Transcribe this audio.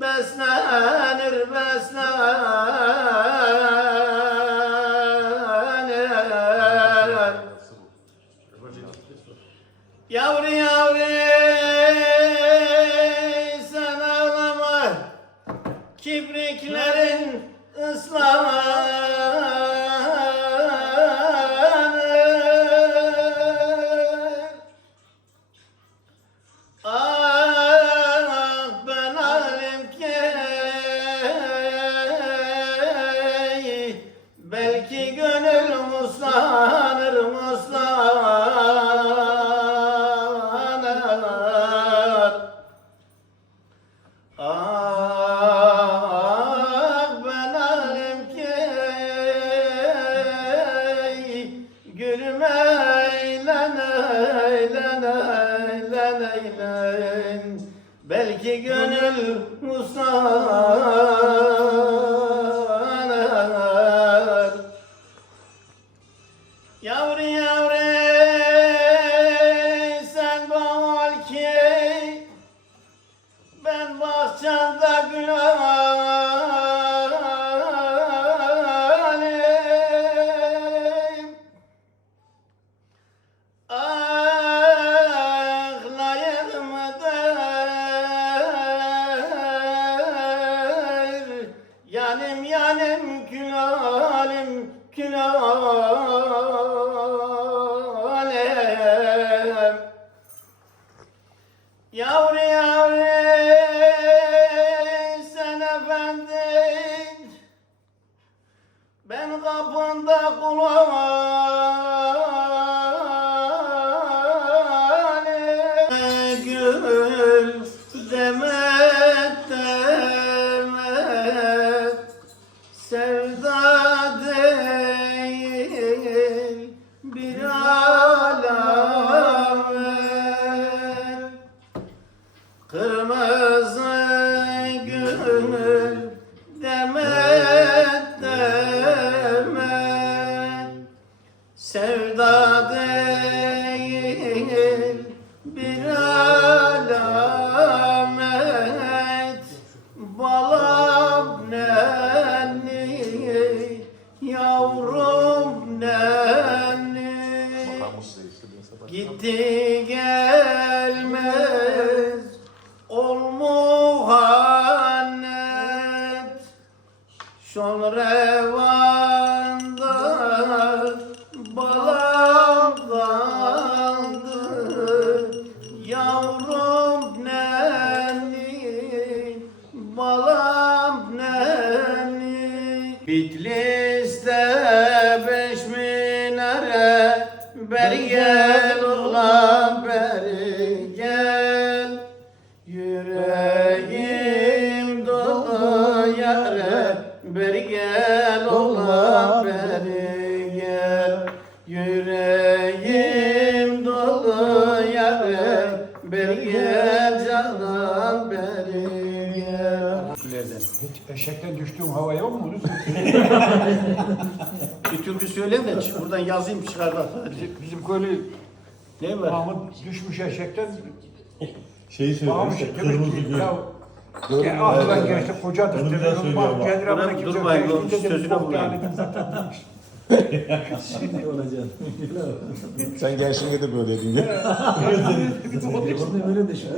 beslenir beslenir. Yavru yavru sen ağlama. Kibriklerin ıslanır Belki gönül muslanır muslanır. Ah ben alim ki Gülme eylen eylen eylen eylen Belki gönül muslanır kül alem Yavru yavru sen efendin. Ben kapında kulağım Sevda değil bir alamet. Balam nenni yavrum nenni Gitti gelmez ol muhannet Şol revanda Yavrum nenni balam nenni Bitlis'te beş minare Beri gel ulan beri gel. Yüreğim dolu yare Beri gel ulan beri gel. Yüreğim Beri gel canan beri gel Hiç eşekten düştüğüm hava yok mu? Bir türkü söyleyeyim de buradan yazayım çıkar bak. Bizim köylü Ne var? Mahmut düşmüş eşekten. Şeyi söylüyor Mahmut işte demiş kırmızı gül. ya, Evet. geçti kocadır. Onu dedi. güzel söylüyor Bak, Durmayın, kimse durmayın, dedim, sözüne yani zaten demiş. Sen gençliğinde de böyleydin. ya. Şimdi böyle de şimdi